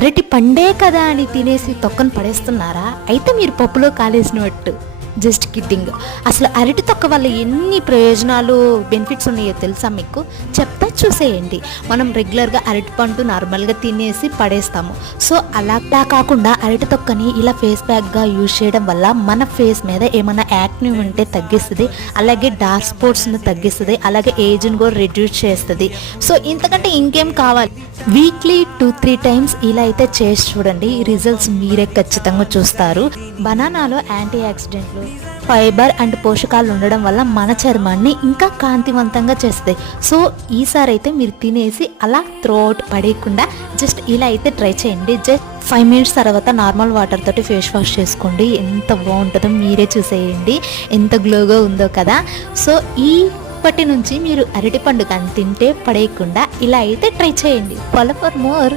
అరటి పండే కదా అని తినేసి తొక్కను పడేస్తున్నారా? అయితే మీరు పప్పులో కాలేసినట్టు. Just kidding. అసలు అరటి తొక్క వల్ల ఎన్ని ప్రయోజనాలు బెనిఫిట్స్ ఉన్నాయో తెలుసా మీకు? చెప్తా చూసేయండి. మనం రెగ్యులర్గా అరటి పండు నార్మల్గా తినేసి పడేస్తాము. సో అలా కాకుండా అరటి తొక్కని ఇలా ఫేస్ ప్యాక్గా యూజ్ చేయడం వల్ల మన ఫేస్ మీద ఏమైనా యాక్ని ఉంటే తగ్గిస్తుంది. అలాగే డార్క్ స్పాట్స్ని తగ్గిస్తుంది. అలాగే ఏజ్ని కూడా రిడ్యూస్ చేస్తుంది. సో ఇంతకంటే ఇంకేం కావాలి? వీక్లీ టూ త్రీ టైమ్స్ ఇలా అయితే చేసి చూడండి. రిజల్ట్స్ మీరే ఖచ్చితంగా చూస్తారు. బనానాలో యాంటీ ఆక్సిడెంట్లు ఫైబర్ అండ్ పోషకాలు ఉండడం వల్ల మన చర్మాన్ని ఇంకా కాంతివంతంగా చేస్తాయి. సో ఈసారి అయితే మీరు తినేసి అలా త్రోట్ పడేయకుండా జస్ట్ ఇలా అయితే ట్రై చేయండి. జస్ట్ ఫైవ్ మినిట్స్ తర్వాత నార్మల్ వాటర్ తోటి ఫేస్ వాష్ చేసుకోండి. ఎంత బాగుంటుందో మీరే చూసేయండి. ఎంత గ్లోగా ఉందో కదా. సో ఈ ఇప్పటి నుంచి మీరు అరటి పండు కానీ తింటే పడేయకుండా ఇలా అయితే ట్రై చేయండి. Follow for more